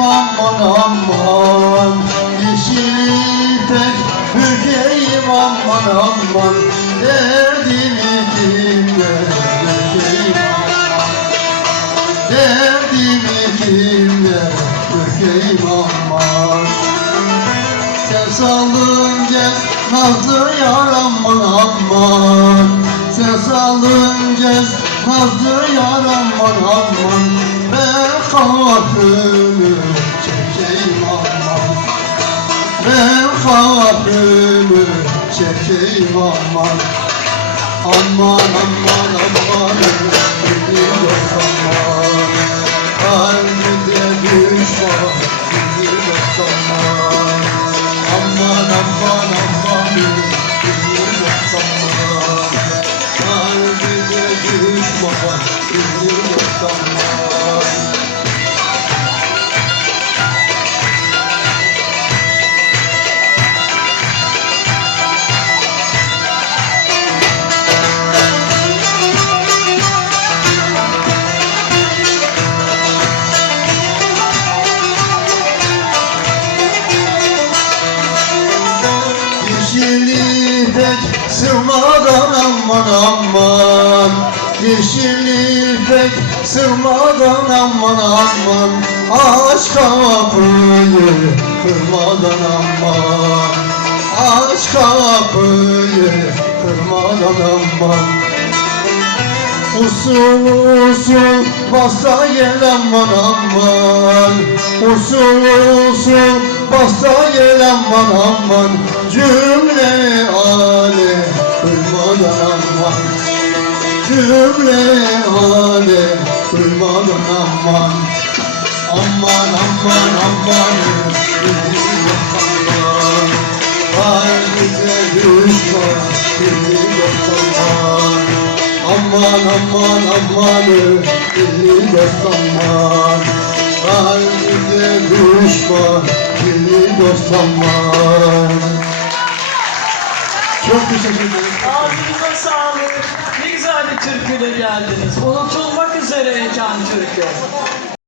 aman aman. Yeşil ipek bükeyim aman aman. Derdimi dökeyim aman Derdimi kimlere dökeyim aman. Sen saldın gel nazlı yar aman Sen saldın gel nazlı yar aman Kahrını çekeyim aman Aman aman aman beni yok aman Kalbide düşman beni yok aman Aman aman aman beni yok aman Kalbide düşman beni yok aman ipek sırmadan aman aman. Yeşil ipek sırmadan aman aman. Aç kapıyı kırmadan aman. Aç kapıyı kırmadan aman. Usul usul basta gel aman aman. Usul usul basta gel aman aman Cümle alem kırmadan aman Cümle alem kırmadan aman Aman aman. Aman aman Kalbine düşman yok aman Aman aman. Aman Dili dost aman Kalbine düşman Dili dost aman Çok teşekkür ederim. Ağzınıza sağlık. Ne güzel bir türküyle geldiniz. Unutulmak üzere Can Türkü.